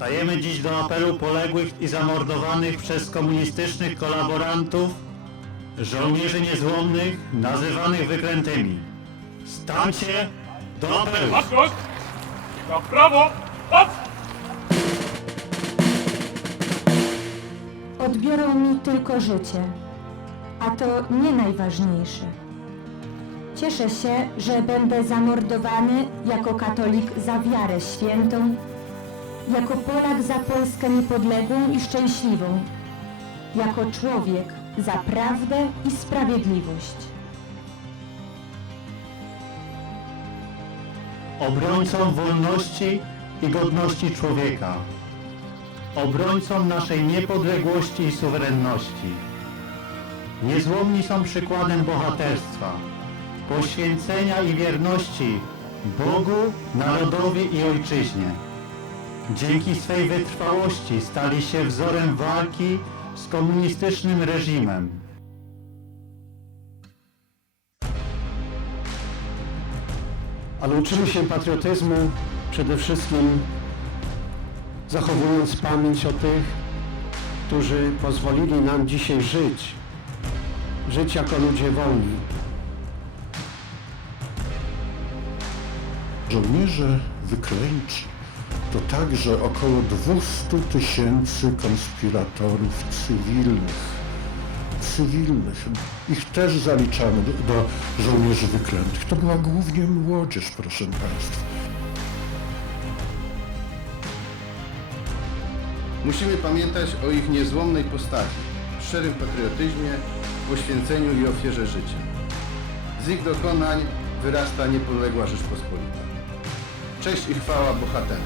Stajemy dziś do apelu poległych i zamordowanych przez komunistycznych kolaborantów, żołnierzy niezłomnych, nazywanych wyklętymi. Stańcie do apelu! Baczność! Na prawo! Patrz! Odbiorą mi tylko życie, a to nie najważniejsze. Cieszę się, że będę zamordowany jako katolik za wiarę świętą, jako Polak za Polskę niepodległą i szczęśliwą, jako człowiek za prawdę i sprawiedliwość. obrońcą wolności i godności człowieka, obrońcą naszej niepodległości i suwerenności. Niezłomni są przykładem bohaterstwa, poświęcenia i wierności Bogu, narodowi i ojczyźnie. Dzięki swej wytrwałości stali się wzorem walki z komunistycznym reżimem. Ale uczymy się patriotyzmu przede wszystkim zachowując pamięć o tych, którzy pozwolili nam dzisiaj żyć, żyć jako ludzie wolni. Żołnierze wyklęci to także około 200 tysięcy konspiratorów cywilnych. Cywilnych. Ich też zaliczamy do, do żołnierzy wyklętych. To była głównie młodzież, proszę Państwa. Musimy pamiętać o ich niezłomnej postaci, szczerym patriotyzmie, poświęceniu i ofierze życia. Z ich dokonań wyrasta niepodległa Rzeczpospolita. Cześć i chwała bohaterom.